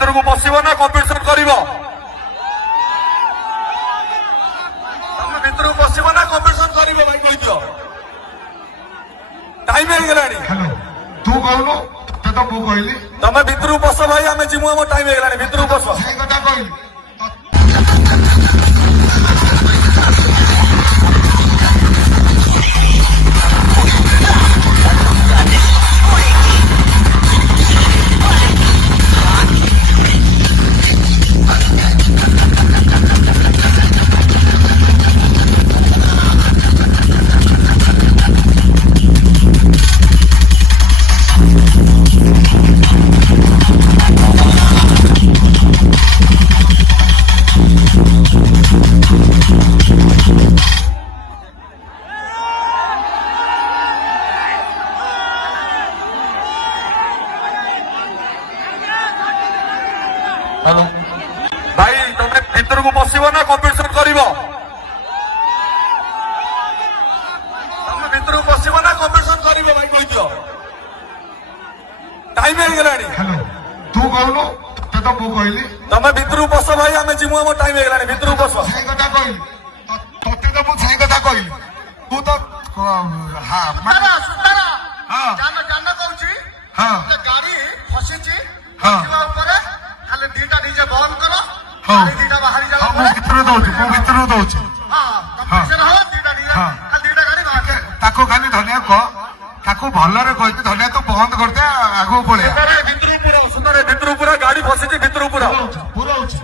ଭିତରକୁ ପଶିବ ନା କମ୍ପିଟିସନ କରିବ? ତମେ ଭିତରକୁ ପଶିବ ନା କମ୍ପିଟିସନ କରିବ? ଭାଇ କହିଦିଅ, ଟାଇମ ହେଇଗଲାଣି। ତୁ କହୁନୁ ତ ମୁଁ କହିଲି ତମେ ଭିତରକୁ ପଶ ଭାଇ, ଆମେ ଯିମୁ, ଆମ ଟାଇମ ହେଇଗଲାଣି, ଭିତରକୁ ପଶ। ସେଇ କଥା କହିଲି। ଭାଇ ତମେ ଭିତରକୁ ପଶିବ ନା କମ୍ପିଟିସନ କରିବ? ତମେ ଭିତରକୁ ପଶିବ ନା କମ୍ପିଟିସନ କରିବ? ଭାଇ କହିଦିଅ, ଟାଇମ ହେଇଗଲାଣି। ତୁ କହୁନୁ ତ ମୁଁ କହିଲି ତମେ ଭିତରକୁ ପଶ ଭାଇ, ଆମେ ଯିମୁ, ଆମ ଟାଇମ ହେଇଗଲାଣି, ଭିତରକୁ ପଶ। ସେଇ କଥା କହିଲି। ତତେ ତ ମୁଁ ସେଇ କଥା କହିଲି। ତୁ ତ ଗାଡି ଫସିଛି ଉପରେ, ଖାଲି ଦିଟା ନିଜେ ବନ୍ଦ କର, ଦିଟା ବାହାରି ଯାଉ। ମୁଁ ଭିତରୁ ଦଉଛି, ଦିଟା ତାକୁ ଖାଲି ଧନିଆ କହ, ତାକୁ ଭଲରେ କହିଛି ଧନିଆ ତୁ ବନ୍ଦ କରିଦେ, ଆଗକୁ ପଳେଇବା। ଭିତରକୁ ପୁରା ସୁନ୍ଦର, ଭିତରକୁ ପୁରା ଗାଡି ଫସିଛି, ଭିତରକୁ ପୁରା ପୁରଉଛି।